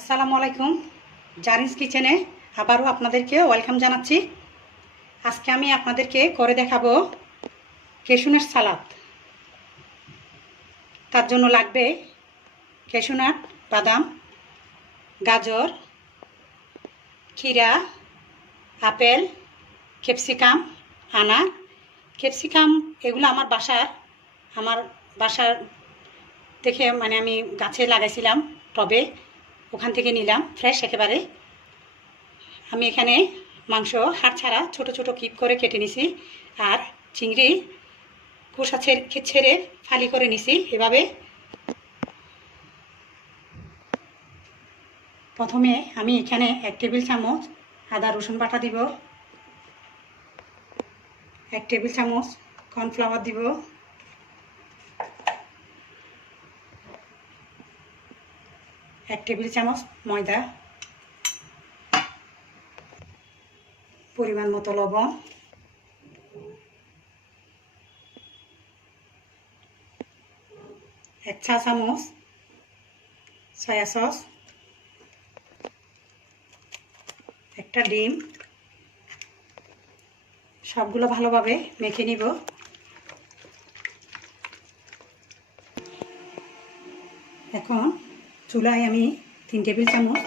আসসালামু আলাইকুম। জারিনস কিচেনে আবারও আপনাদেরকে ওয়েলকাম জানাচ্ছি। আজকে আমি আপনাদেরকে করে দেখাবো ক্যাশিউ সালাদ। তার জন্য লাগবে ক্যাশিউ, বাদাম, গাজর, ক্ষীরা, আপেল, ক্যাপসিকাম, আনার। ক্যাপসিকাম এগুলো আমার বাসার থেকে আমি গাছে লাগাইছিলাম, টবে, ওখান থেকে নিলাম ফ্রেশ একেবারে। আমি এখানে মাংস হাড় ছাড়া ছোট ছোট কিপ করে কেটে নিছি, আর চিংড়ি খোসা ছেড়ে ফালি করে নিছি। এভাবে প্রথমে আমি এখানে 1 টেবিল চামচ আদা রসুন বাটা দিব, 1 টেবিল চামচ কর্নফ্লাওয়ার দিব, 1 টেবিল চামচ ময়দা, পরিমাণ মতো লবণ, 1 চা চামচ সয়া সস, একটা ডিম। সবগুলো ভালোভাবে মেখে নিব। এখন চুলায় আমি 3 টেবিল চামচ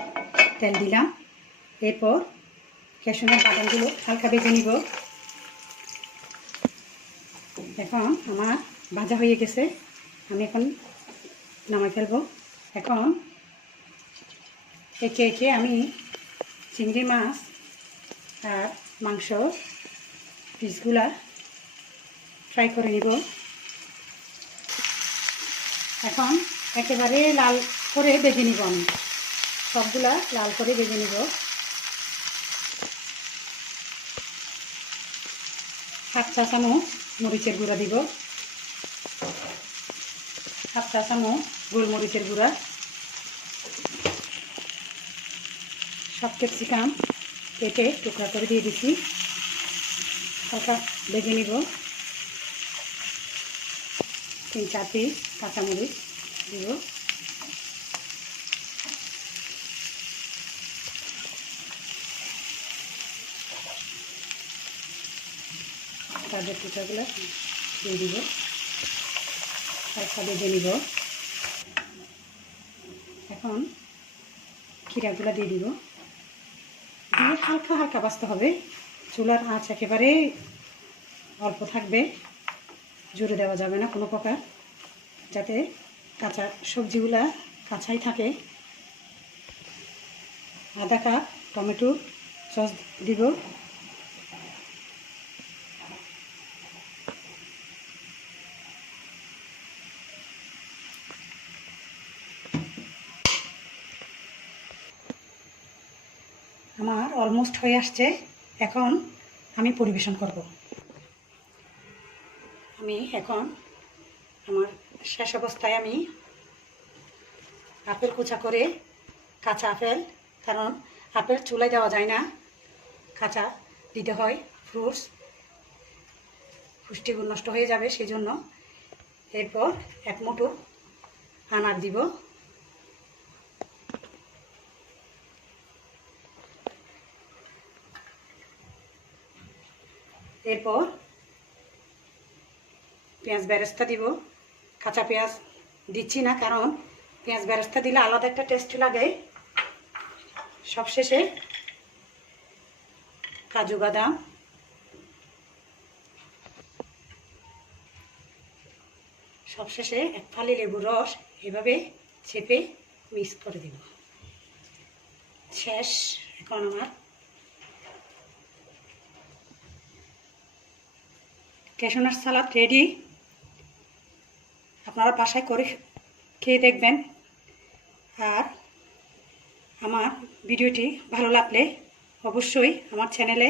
তেল দিলাম। এরপর ক্যাশিউ বাদামগুলো হালকা ভেজে নিব। এখন আমার ভাজা হয়ে গেছে, আমি এখন নামাই ফেলবো। এখন একে একে আমি চিংড়ি মাছ আর মাংস পিসগুলা ফ্রাই করে নিব। এখন একেবারে লাল করে ভেজে নিব, আমি সবগুলা লাল করে ভেজে নিব। হাফ চা চামচ মরিচের গুঁড়া দিব, হাফ চা চামচ গোলমরিচের গুঁড়া। সব ক্যাপসিকাম কেটে টুকরা করে দিয়ে দিচ্ছি, হালকা ভেজে নিব। 3-4 পিস কাঁচামরিচ দিব, গাজর টুকরাগুলো দিয়ে দিব, হালকা ভেজে নিব। এখন ক্ষীরাগুলো দিয়ে দিব, দিয়ে হালকা হালকা ভাজতে হবে। চুলার আঁচ একেবারে অল্প থাকবে, জোরে দেওয়া যাবে না কোনো প্রকার, যাতে কাঁচা সবজিগুলা কাঁচাই থাকে। আধা কাপ টমেটো সস দিব, আমার অলমোস্ট হয়ে আসছে। এখন আমি পরিবেশন করব। আমি এখন আমার শেষ অবস্থায় আমি আপেল কুচা করে, কাঁচা আপেল, কারণ আপেল চুলায় দেওয়া যায় না, কাঁচা দিতে হয়, পুষ্টিগুণ নষ্ট হয়ে যাবে সেই জন্য। এরপর 1 মুঠো আনার দিব, এরপর পেঁয়াজ বেরেস্তা দিব। কাঁচা পেঁয়াজ দিচ্ছি না, কারণ পেঁয়াজ বেরেস্তা দিলে আলাদা একটা টেস্ট লাগে। সবশেষে কাজু বাদাম, সবশেষে 1 ফালি লেবুর রস এভাবে চেপে মিক্স করে দিব। শেষ। এখন আমার ক্যাশিউ সালাদ রেডি। আপনারা বাসায় করে খেয়ে দেখবেন। আর আমার ভিডিওটি ভালো লাগলে অবশ্যই আমার চ্যানেলে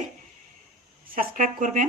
সাবস্ক্রাইব করবেন।